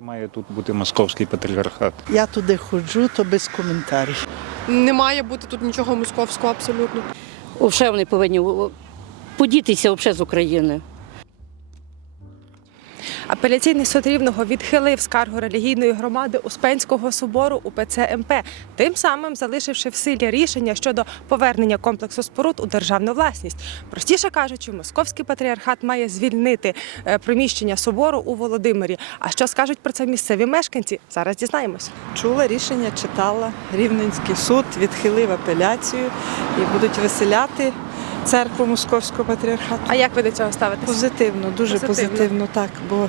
має тут бути московський патріархат. Я туди ходжу, то без коментарів. Не має бути тут нічого московського абсолютно. Взагалі вони повинні подітися взагалі з України. Апеляційний суд Рівного відхилив скаргу релігійної громади Успенського собору УПЦ МП, тим самим залишивши в силі рішення щодо повернення комплексу споруд у державну власність. Простіше кажучи, московський патріархат має звільнити е, приміщення собору у Володимирі. А що скажуть про це місцеві мешканці? Зараз дізнаємось. Чула рішення, читала. Рівненський суд відхилив апеляцію і будуть виселяти церкву Московського патріархату. А як ви до цього ставитесь? Позитивно, дуже Позитивно. позитивно. так, бо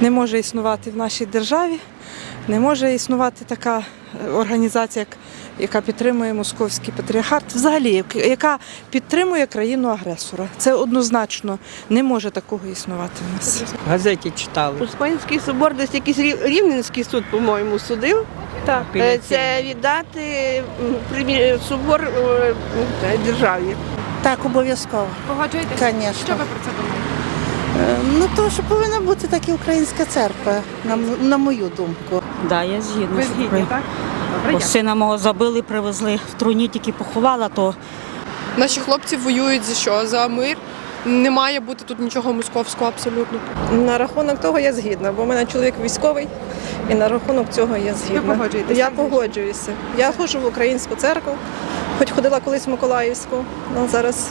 не може існувати в нашій державі, не може існувати така е, організація, як- яка підтримує московський патріархат, взагалі, яка підтримує країну агресора. Це однозначно не може такого існувати в нас. В газеті читали. Успенський собор десь якийсь Рів- Рівненський суд, по-моєму, судив. Так. Е, Це віддати м, примі- собор е, м, державі. Так, обов'язково, Погоджуєтесь? звісно. Що ви про це думаєте? Ну то, що повинна бути так і українська церква, на, м- на мою думку. Да, я згідна. Ви згідні, при- так? Добре, сина мого забили, привезли в труні, тільки поховала, то Наші хлопці воюють за що? За мир. Не має бути тут нічого московського абсолютно. На рахунок того я згідна, бо в мене чоловік військовий, і на рахунок цього я згідна. погоджуєтеся? Я погоджуюся. Я ходжу в українську церкву, хоч ходила колись в Миколаївську, але зараз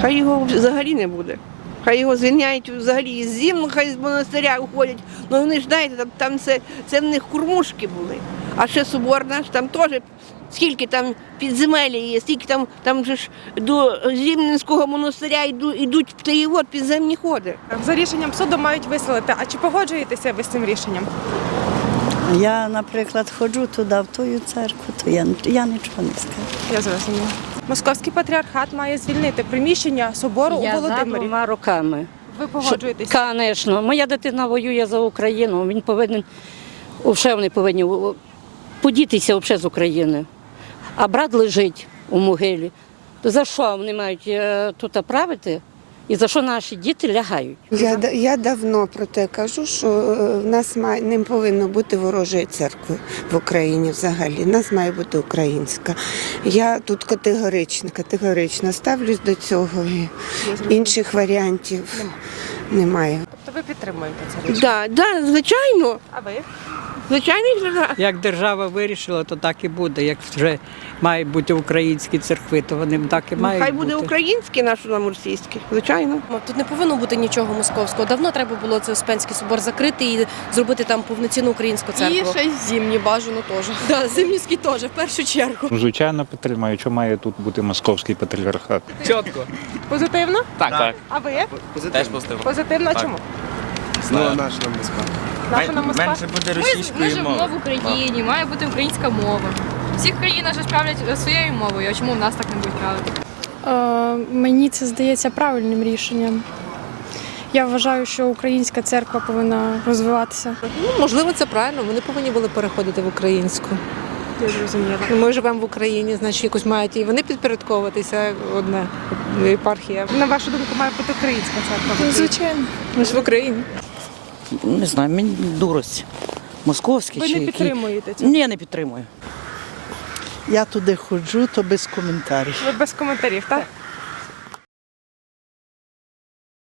Хай його взагалі не буде. Хай його звільняють взагалі із зім, хай з монастиря уходять. Ну вони ж знаєте, там, там це, це в них курмушки були. А ще собор наш, там теж скільки там підземелля є, скільки там, там же ж до Зімненського монастиря йду, йдуть в от підземні ходи. За рішенням суду мають виселити. А чи погоджуєтеся ви з цим рішенням? Я, наприклад, ходжу туди, в тую церкву, то я, я нічого не скажу. Я зрозуміла. Московський патріархат має звільнити приміщення собору у Я за Володимирі. двома роками. Ви погоджуєтеся? Звісно, моя дитина воює за Україну. Він повинен вже вони повинні подітися взагалі з України. А брат лежить у могилі. То за що вони мають е, тут правити? І за що наші діти лягають? Я, да- я давно про те кажу, що е, в нас має, не повинно бути ворожої церкви в Україні взагалі. В нас має бути українська. Я тут категорично, категорично ставлюсь до цього. І інших варіантів немає. Тобто ви підтримуєте це рішення? Да, да, звичайно, А ви? Звичайно, що. Як держава вирішила, то так і буде. Як вже мають бути українські церкви, то вони так і мають Ну, Хай буде бути. українське, наше нам російське, звичайно. Тут не повинно бути нічого московського. Давно треба було цей Успенський собор закрити і зробити там повноцінну українську церкву. І ще й зимні бажано теж. Да, Зимнівський теж, в першу чергу. Звичайно, підтримаю, що має тут бути московський патріархат. Чітко. Позитивно? Так, так. А ви? Теж позитивно. Позитивно? Так. Чому? Ну, наш нам Москва. Наша нам Москва? Менше буде російської мови. в Україні, має бути українська мова. Всіх країнах ж правлять своєю мовою, а чому в нас так не будуть правити? Е, мені це здається правильним рішенням. Я вважаю, що українська церква повинна розвиватися. Ну, можливо, це правильно. Вони повинні були переходити в українську. Я зрозуміла. Ми живемо в Україні, значить якось мають і вони підпорядковуватися одна єпархія. На вашу думку, має бути українська церква? Звичайно. Ми ж в Україні. Не знаю, мені дурость. Московський Ви чи не який. підтримуєте це? Ні, я не підтримую. Я туди ходжу, то без коментарів. Ви без коментарів, так?